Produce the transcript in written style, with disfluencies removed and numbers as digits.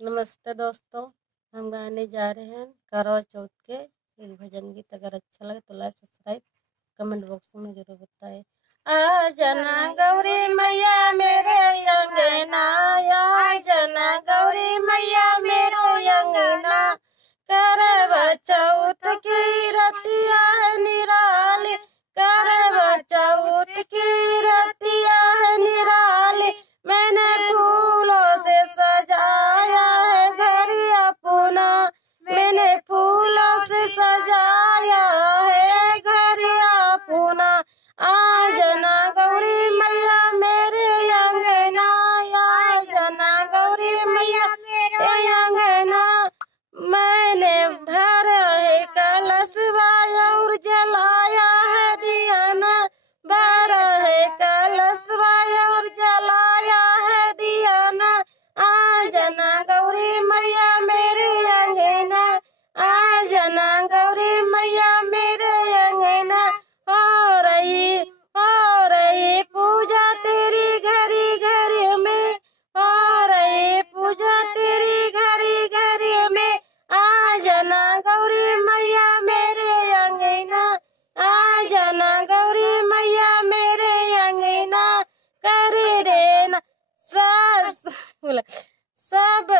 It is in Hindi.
नमस्ते दोस्तों। हम गाने जा रहे हैं करवा चौथ के एक भजन गीत। अगर अच्छा लगे तो लाइक सब्सक्राइब कमेंट बॉक्स में जरूर बताएं। आ जना गौरी मैया मेरे अंगना, आ जना गौरी मैया मेरे अंगना, करवा चौथ की रतिया निराली, करवा चौथ की रतिया निराली, मैंने फूलों से सजाया है घर अपना, मैंने फूलों से सजाया है घर अपना। आ जना गौरी मैया मेरे अंगना, आ जना गौरी मैया मेरे अंगना, मैंने भरा है कलशवा और जलाया है दियाना, भरा है कलशवा और जलाया है दियाना। आ जना गौरी मैया मेरे अंगना, आ जना गौरी मैया मेरे अंगना, हो रही पूजा तेरी घरी घरी में, हो रही पूजा तेरी घरी घरी में। आ जना गौरी मैया मेरे अंगना, आ जना गौरी मैया मेरे अंगना, कर देना सास सब